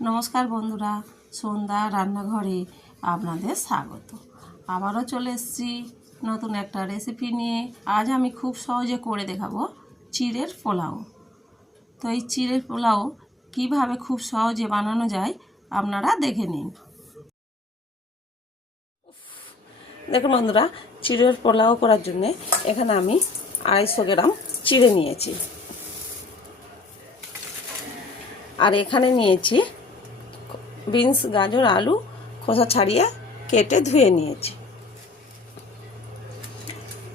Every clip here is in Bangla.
নমস্কার বন্ধুরা, সন্ধ্যা রান্নাঘরে আপনাদের স্বাগত। আবারও চলে এসেছি নতুন একটা রেসিপি নিয়ে। আজ আমি খুব সহজে করে দেখাবো চিড়ের পোলাও। তো এই চিড়ের পোলাও কিভাবে খুব সহজে বানানো যায় আপনারা দেখে নিন। দেখুন বন্ধুরা, চিড়ের পোলাও করার জন্যে এখানে আমি 250 গ্রাম চিড়ে নিয়েছি, আর এখানে নিয়েছি বিনস, গাজর, আলু খোসা ছাড়িয়ে কেটে ধুয়ে নিয়েছি।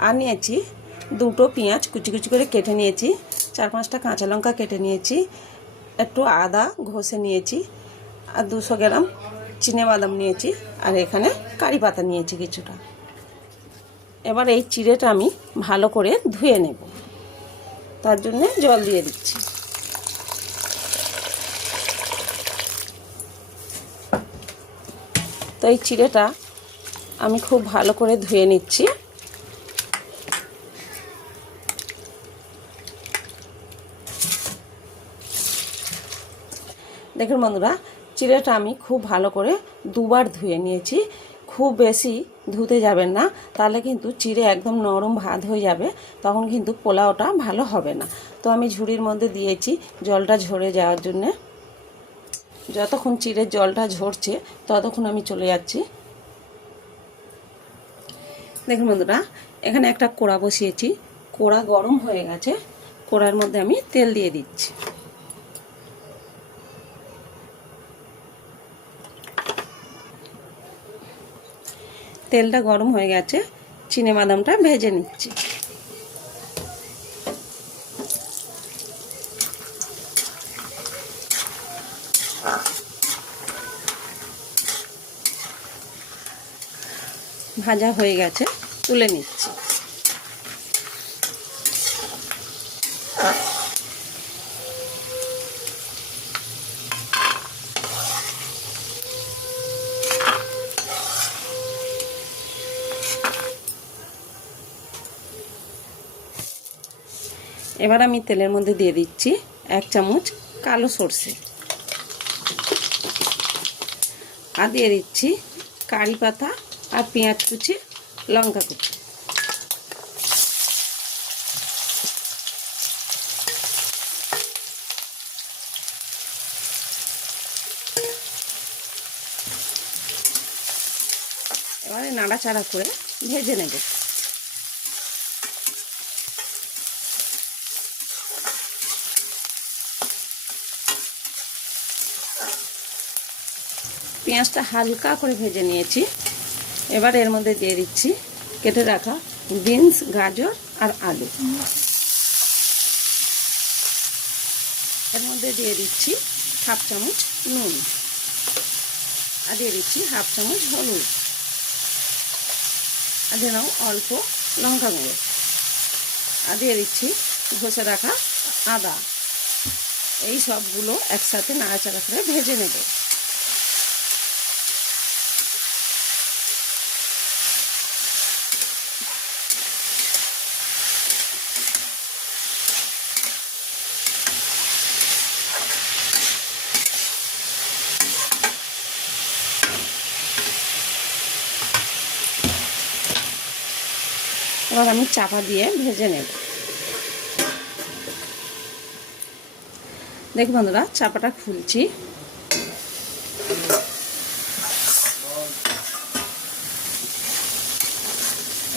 আর নিয়েছি দুটো পেঁয়াজ কুচি কুচি করে কেটে নিয়েছি, 4-5টা কাঁচা লঙ্কা কেটে নিয়েছি, একটু আদা ঘষে নিয়েছি, আর 200 গ্রাম চিনেবাদাম নিয়েছি, আর এখানে কারি পাতা নিয়েছি কিছুটা। এবার এই চিড়েটা আমি ভালো করে ধুয়ে নেব, তার জন্য জল দিয়ে দিচ্ছি। তো এই চিড়েটা আমি খুব ভালো করে ধুয়ে নিচ্ছি। দেখুন বন্ধুরা, চিড়েটা আমি খুব ভালো করে দুবার ধুয়ে নিয়েছি। খুব বেশি ধুতে যাবেন না, তাহলে কিন্তু চিড়ে একদম নরম ভাত হয়ে যাবে, তখন কিন্তু পোলাওটা ভালো হবে না। তো আমি ঝুড়ির মধ্যে দিয়েছি জলটা ঝরে যাওয়ার জন্যে। যতক্ষণ চিড়ের জলটা ঝরছে ততক্ষণ আমি চলে যাচ্ছি। দেখুন বন্ধুরা, এখানে একটা কড়া বসিয়েছি, কড়া গরম হয়ে গেছে, কড়ার মধ্যে আমি তেল দিয়ে দিচ্ছি। তেলটা গরম হয়ে গেছে, চিনেবাদামটা ভেজে নিচ্ছি। ভাজা হয়ে গেছে, তুলে নিচ্ছি। এবার আমি তেলের মধ্যে দিয়ে দিচ্ছি 1 চামচ কালো সর্ষে, আর দিয়ে দিচ্ছি কারি পাতা আর পেঁয়াজ কুচি, লঙ্কা কুচি। এবারে নাড়াচাড়া করে ভেজে নেব। পেঁয়াজটা হালকা করে ভেজে নিয়েছি। এবার এর মধ্যে দিয়ে দিচ্ছি কেটে রাখা বিনস, গাজর আর আলু। এর মধ্যে দিয়ে দিচ্ছি 1/2 চামচ নুন, আর দিয়ে দিচ্ছি 1/2 চামচ হলুদ, আর দিয়ে নাও অল্প লঙ্কা গুঁড়ো, আর দিয়ে দিচ্ছি ঘষে রাখা আদা। এই সবগুলো একসাথে নাড়াচাড়া করে ভেজে নেব। এবার আমি চাপা দিয়ে ভেজে নেব। দেখুন বন্ধুরা, চাপাটা খুলছি।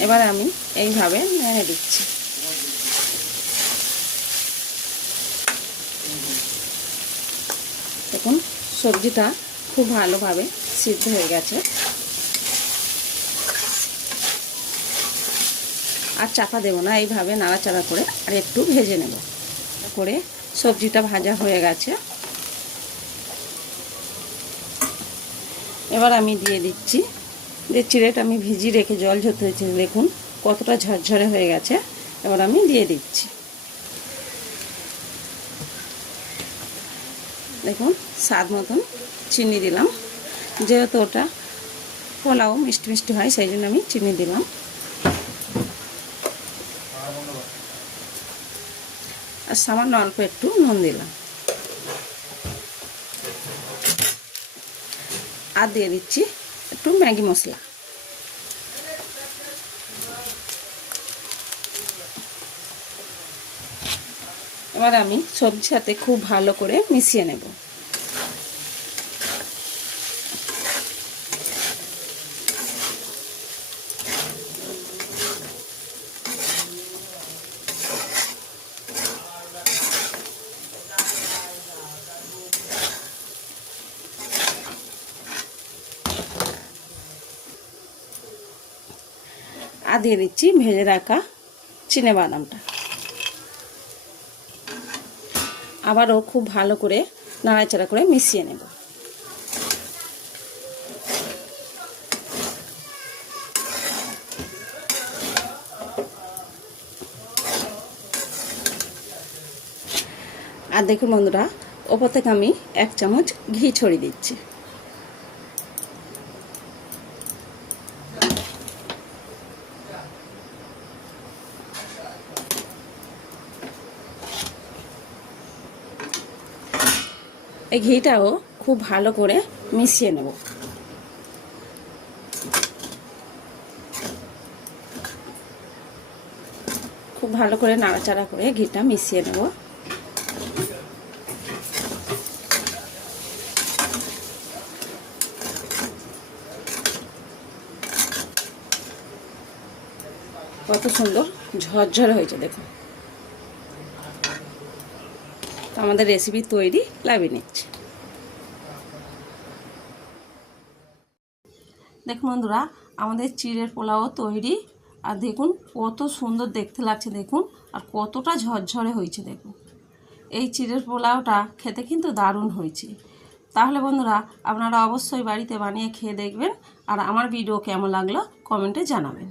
এবার আমি এইভাবে নেড়ে দিচ্ছি। দেখুন সবজিটা খুব ভালোভাবে সিদ্ধ হয়ে গেছে। আর চাপা দেবো না, এইভাবে নাড়াচাড়া করে আর একটু ভেজে নেব। করে সবজিটা ভাজা হয়ে গেছে। এবার আমি দিয়ে দিচ্ছি যে চিড়েটা আমি ভিজিয়ে রেখে জল ঝরতে হয়েছে, দেখুন কতটা ঝরঝরে হয়ে গেছে। এবার আমি দিয়ে দিচ্ছি। দেখুন স্বাদ মতন চিনি দিলাম, যেহেতু ওটা পোলাও মিষ্টি মিষ্টি হয় সেই জন্য আমি চিনি দিলাম। আর সামান্য অল্প একটু নুন দিলাম। আর দিয়ে দিচ্ছি একটু ম্যাগি মশলা। এবার আমি সবজির সাথে খুব ভালো করে মিশিয়ে নেব। আর দিয়ে দিচ্ছি ভেজে রাখা চিনেবাদামটা। আবারও খুব ভালো করে নাড়াচাড়া করে মিশিয়ে নেব। আর দেখুন বন্ধুরা, ওপর থেকে আমি 1 চামচ ঘি ছড়িয়ে দিচ্ছি। এই ঘিটাও খুব ভালো করে মিশিয়ে নেব। খুব ভালো করে নাড়াচাড়া করে ঘিটা মিশিয়ে নেব। কত সুন্দর ঝরঝরে হয়েছে দেখুন। আমাদের রেসিপি তৈরি, লাভিয়ে নিচ্ছে। দেখুন বন্ধুরা, আমাদের চিড়ের পোলাও তৈরি। আর দেখুন কত সুন্দর দেখতে লাগছে দেখুন, আর কতটা ঝরঝরে হয়েছে দেখুন। এই চিড়ের পোলাওটা খেতে কিন্তু দারুণ হয়েছে। তাহলে বন্ধুরা, আপনারা অবশ্যই বাড়িতে বানিয়ে খেয়ে দেখবেন। আর আমার ভিডিও কেমন লাগলো কমেন্টে জানাবেন।